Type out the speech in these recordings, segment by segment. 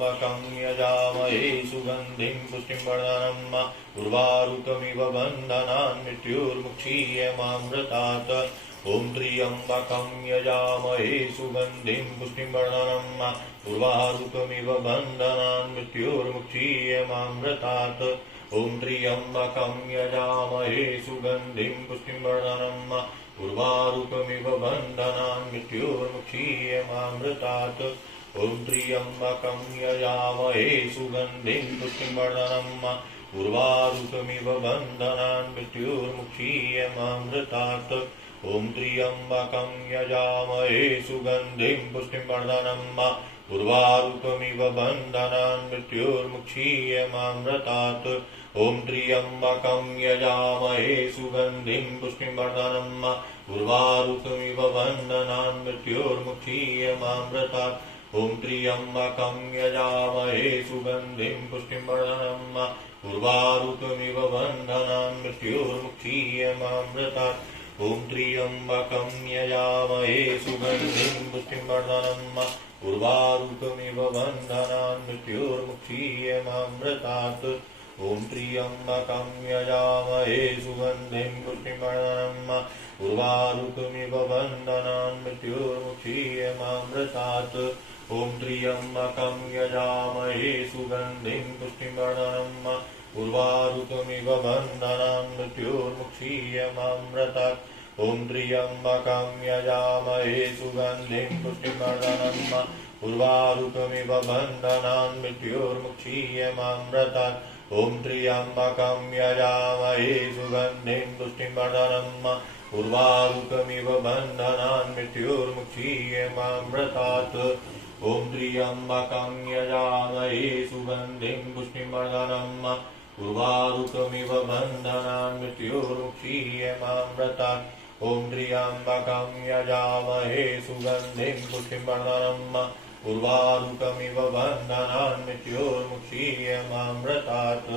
त्र्यम्बकं यजामहे सुगन्धिं पुष्टिं वर्धनम् उर्वारुकमिव बन्धनान् मृत्युर्मुक्षीयमामृतात् ॐ त्र्यम्बकं यजामहे सुगन्धिं पुष्टिं वर्धनम् उर्वारुकमिव बन्धनान् मृत्युर्मुक्षीयमामृतात् ॐ त्र्यम्बकं यजामहे सुगन्धिं पुष्टिं वर्धनम् उर्वारुकमिव बन्धनान् मृत्युर्मुक्षीयमामृतात् ॐ त्र्यम्बकं यजामहे सुगन्धिं पुष्टिं वर्धनम् उर्वारुकमिव बन्धनान् मृत्युर्मुक्षीयमामृतात् ॐ त्र्यम्बकं यजामहे सुगन्धिं पुष्टिं वर्धनम् उर्वारुकमिव बन्धनान् मृत्युर्मुक्षीयमामृतात् ॐ त्र्यम्बकं यजामहे सुगन्धिं पुष्टिं वर्धनम् उर्वारुकमिव बन्धनान् मृत्युर्मुक्षीयमामृतात् ॐ त्र्यम्बकं यजामहे सुगन्धिं पुष्टिं वर्धनम् उर्वारुकमिव बन्धनान् मृत्युर्मुक्षीयमामृतात् ॐ त्र्यम्बकं यजामहे सुगन्धिं पुष्टिं वर्धनम् उर्वारुकमिव बन्धनान् मृत्युर्मुक्षीयमामृतात् ॐ त्र्यम्बकं यजामहे सुगन्धिं पुष्टिं वर्धनम् उर्वारुकमिव बन्धनान् मृत्युर्मुक्षीयमामृतात् ॐ त्र्यम्बकं यजामहे सुगन्धिं पुष्टिं वर्धनम् उर्वारुकमिव बन्धनान् मृत्युर्मुक्षीयमामृतात् ॐ त्र्यम्बकं यजामहे सुगन्धिं पुष्टिं वर्धनम् उर्वारुकमिव बन्धनान् मृत्युर्मुक्षीयमामृतात् ॐ त्र्यम्बकं यजामहे सुगन्धिं पुष्टिं वर्धनम् उर्वारुकमिव बन्धनान् मृत्युर्मुक्षीयमामृतात् ॐ त्र्यम्बकं यजामहे सुगन्धिं पुष्टिं वर्धनम् उर्वारुकमिव बन्धनान् मृत्युर्मुक्षीयमामृतात् ॐ त्र्यम्बकं यजामहे सुगन्धिं पुष्टिं वर्धनम् उर्वारुकमिव बन्धनान् मृत्युर्मुक्षीयमामृतात्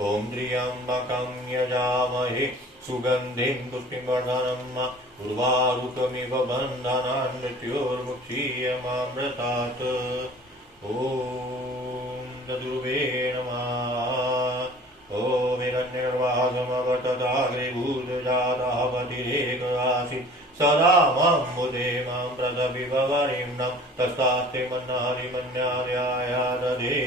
ॐ त्र्यम्बकं यजामहे सुगन्धिं पुष्टिं वर्धनम् उर्वारुकमिव बन्धनान् मृत्युर्मुक्षीयमामृतात् ॐ तद्गुरुवे नमः। ॐ हिरण्यगर्भासमवर्तदाग्रे भूतजातापतिरेकरासीत् सदा मां मुदे मां प्रदविभवरिं नः तस्तास्ते मन्नारिमन्यार्याया दधे।